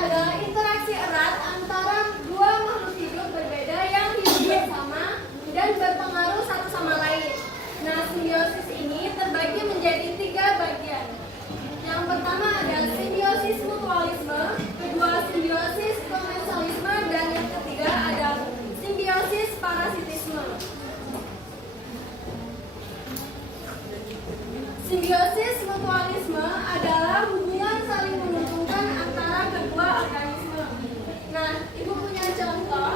adalah interaksi erat antara dua makhluk hidup berbeda yang hidup bersama dan berpengaruh satu sama lain. Nah, simbiosis ini terbagi menjadi 3 bagian. Yang pertama adalah simbiosis mutualisme, kedua simbiosis komensalisme, dan yang ketiga adalah simbiosis parasitisme. Simbiosis mutualisme adalah hubungan saling menguntungkan antara kedua organisme. Nah, Ibu punya contoh.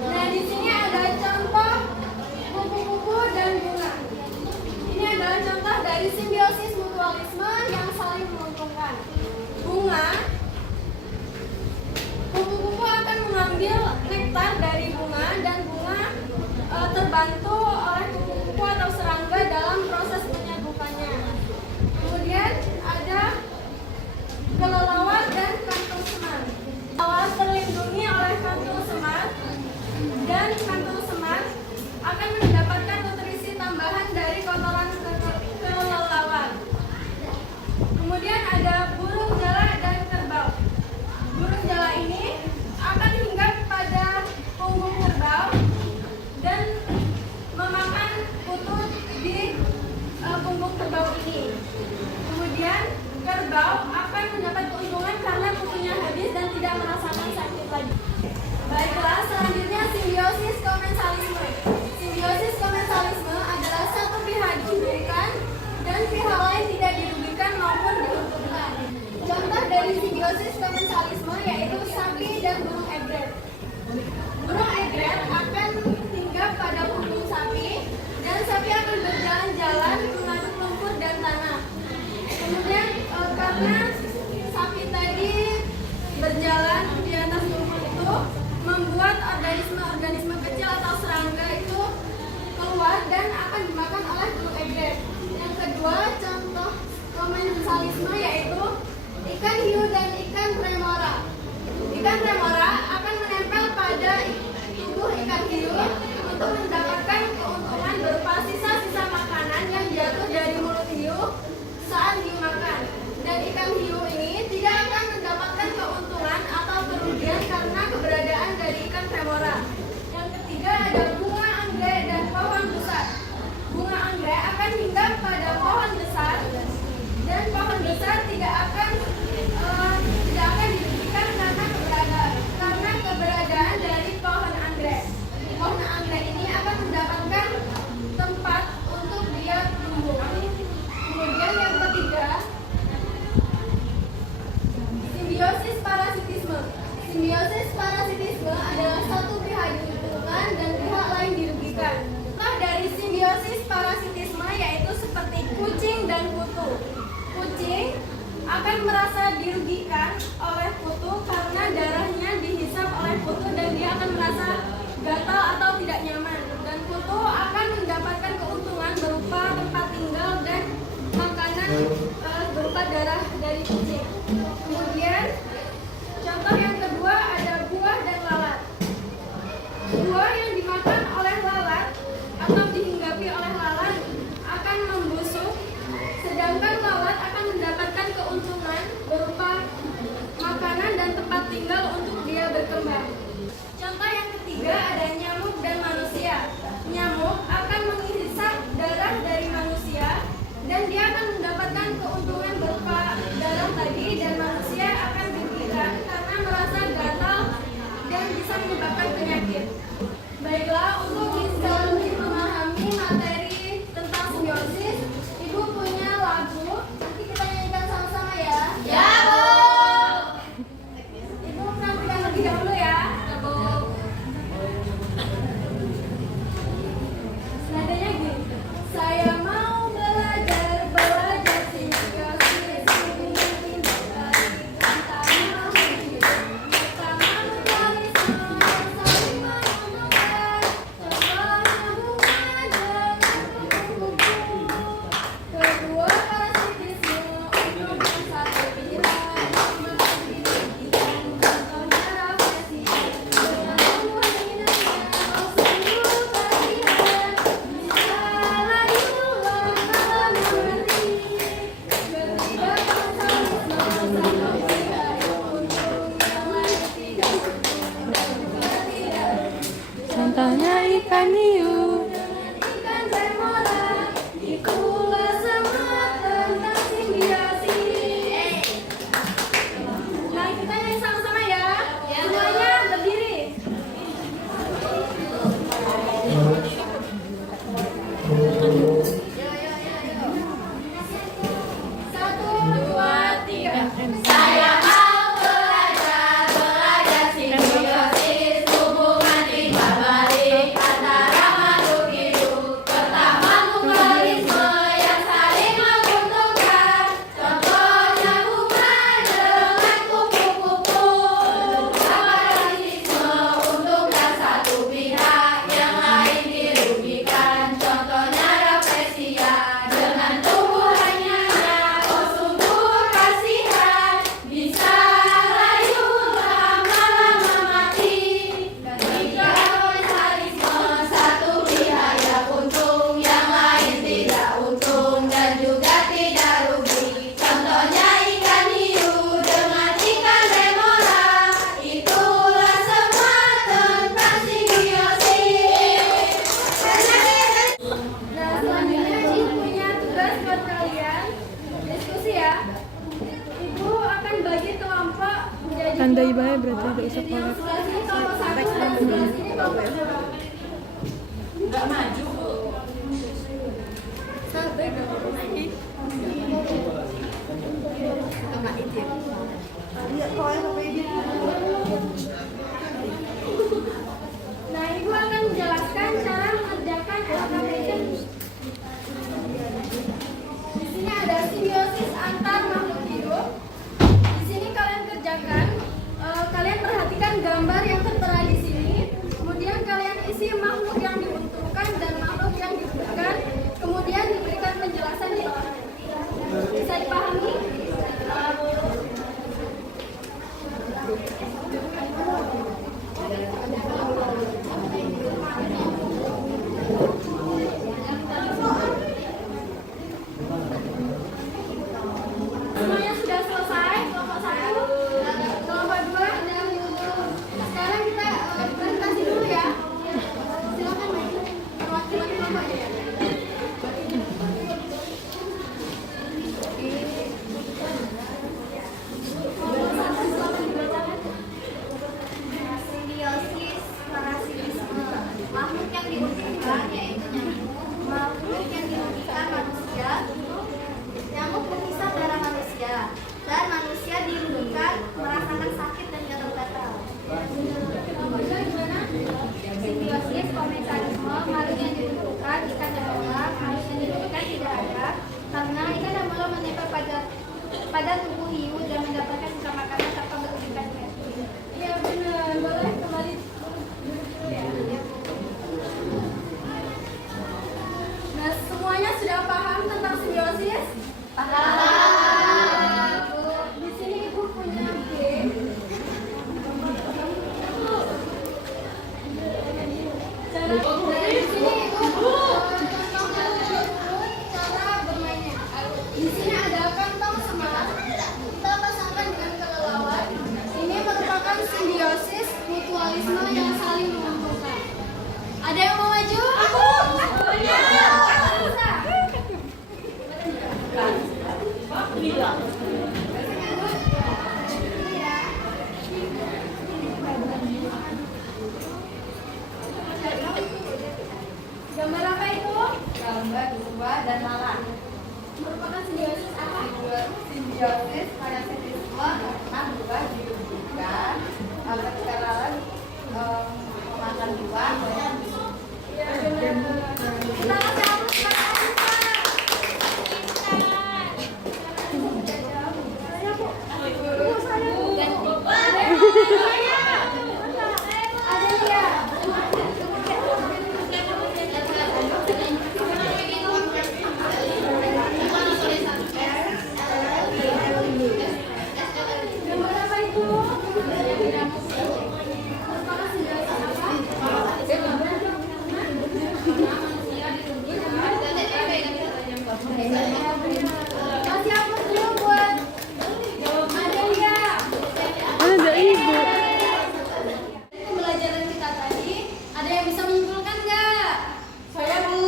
Nah, di sini ada contoh kupu-kupu dan bunga. Ini adalah contoh dari simbiosis mutualisme yang saling menguntungkan. Bunga, kupu-kupu akan mengambil nektar dari bunga dan bunga terbantu oleh kupu-kupu atau serangga dalam proses menyedukannya. Kemudian ada kelelawar dan kantung semar. Kelelawar terlindungi oleh kantung semar dan kantung semar akan mendapatkan nutrisi tambahan dari kotoran kelelawar. Kemudian ada burung jala dan kerbau. Burung jala ini akan hinggap pada punggung kerbau dan memakan kutu di punggung kerbau ini. Kemudian kerbau akan mendapat keuntungan karena kutunya habis dan tidak merasakan sakit lagi. Baiklah, selanjutnya simbiosis komensalisme. Simbiosis komensalisme adalah satu pihak dirugikan dan pihak lain tidak dirugikan maupun diuntungkan. Contoh dari simbiosis komensalisme yaitu sapi dan burung egret. Burung egret akan hinggap pada punggung sapi dan sapi akan berjalan-jalan mengaduk lumpur dan tanah. Kemudian karena sapi tadi berjalan di atas lumpur itu membuat organisme-organisme kecil atau serangga itu keluar dan akan dimakan oleh burung egret. Yang kedua, contoh komensalisme yaitu ikan hiu dan ikan remora. Ikan remora akan menempel pada tubuh ikan hiu untuk mendapatkan keuntungan berupa sisa-sisa makanan yang jatuh dari mulut hiu saat hiu makan. Dan ikan hiu ini tidak akan mendapatkan keuntungan atau kerugian karena keberadaan dari ikan remora. Yang ketiga ada bunga anggrek dan pohon besar. Bunga anggrek akan hinggap pada pohon besar dan pohon besar tidak akan dirugikan karena keberadaan dari pohon anggrek. Pohon anggrek ini akan mendapatkan tempat untuk dia tumbuh. Kemudian yang ketiga, simbiosis parasitisme. Simbiosis parasitisme adalah satu pihak diuntungkan dan pihak lain dirugikan. Contoh dari simbiosis parasitisme yaitu seperti kucing dan kutu. Kucing akan merasa dirugikan oleh kutu karena darahnya dihisap oleh kutu dan dia akan merasa gatal atau tidak nyaman. Dan kutu akan mendapatkan keuntungan berupa tempat tinggal dan makanan berupa darah dari kucing. Kemudian contoh yang kedua ada buah dan lalat. Buah yang dimakan oleh lalat atau dihinggapi oleh lalat akan membusuk, sedangkan lalat akan mendapatkan keuntungan berupa makanan dan tempat tinggal untuk dia berkembang. Contoh yang ketiga ada nyamuk dan manusia. Nyamuk akan menghisap darah dari manusia dan dia akan mendapatkan keuntungan berupa darah tadi, dan manusia akan dirugikan karena merasa gatal dan bisa menyebabkan penyakit. Baiklah, untuk bisa lebih memahami materi tentang simbiosis, Ibu punya lagu. Nanti kita nyanyikan sama-sama ya. Ya, Bu. Ibu menampilkan lebih dahulu ya. Ya, Bu. Nadanya gini. Saya mau belajar simbiosis, hubungan indah dari antara makhluk hidup. Pertama mutualisme, saling menguntungkan. Contoh Tandai bae berarti ada usah yang kolab. sebelah sini kalau satu dan sebelah sini kalau Nggak maju, Bu. sampai lagi. Nah, Ibu akan menjelaskan cara mengerjakan application. Di sini ada simbiosis antar makhluk hidup. Di sini kalian kerjakan, kalian perhatikan gambar yang tertera di sini. Kemudian kalian isi makhluk yang diuntungkan dan makhluk yang dirugikan. Kemudian diberikan penjelasan di bawahnya. Bisa dipahami? Semuanya sudah selesai, kelompok 1, kelompok 2, dan sekarang kita presentasi dulu ya. Silakan Mike, perwakilan kelompoknya ya. Kelompok 1 silakan dibacakan. Simbiosis parasitisme. Makhluk yang diuntungkan yaitu nyamuk, makhluk yang dirugikan manusia. Nyamuk menghisap darah manusia dan manusia dirugikan merasakan sakit dan gatal-gatal. Kelompok 2 gimana? Simbiosis komensalisme. Makhluk yang diuntungkan ikan dan elang, makhluk yang dirugikan tidak ada karena ikan dan elang menempel pada tubuh hiu dan mendapatkan sisa makanan tanpa merugikan dia. Iya benar, boleh kembali dulu ya. Nah, semuanya sudah paham tentang simbiosis? Paham. Di sini Ibu punya game. Di sini Ibu cara bermainnya. Di sini ada kantong semak. Kita pasangkan dengan kelelawar. Ini merupakan simbiosis mutualisme yang saling menguntungkan. Ada yang mau maju? Aku. Gambar apa itu? Gambar dua dan lalat. Merupakan simbiosis apa? Simbiosis parasitisme karena buah dirugikan ketika lalat memakan buah. Iya benar. Kita kasih aplaus buat gambar apa itu? Merupakan simbiosis apa? Kasih aplaus dulu buat Adelia. Ada ibu. Dari pembelajaran kita tadi, ada yang bisa menyimpulkan nggak? Saya Bu.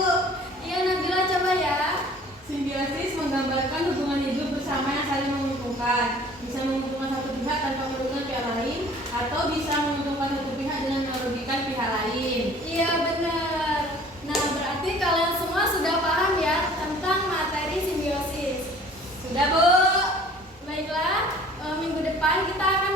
Iya Nabila coba ya. Simbiosis menggambarkan hubungan hidup bersama yang saling menguntungkan. Bisa menguntungkan satu pihak tanpa merugikan pihak lain, atau bisa menguntungkan satu pihak dengan merugikan pihak lain. Iya benar. Nah berarti kalian semua sudah paham ya tentang materi simbiosis. Sudah, Bu. Baiklah, minggu depan kita akan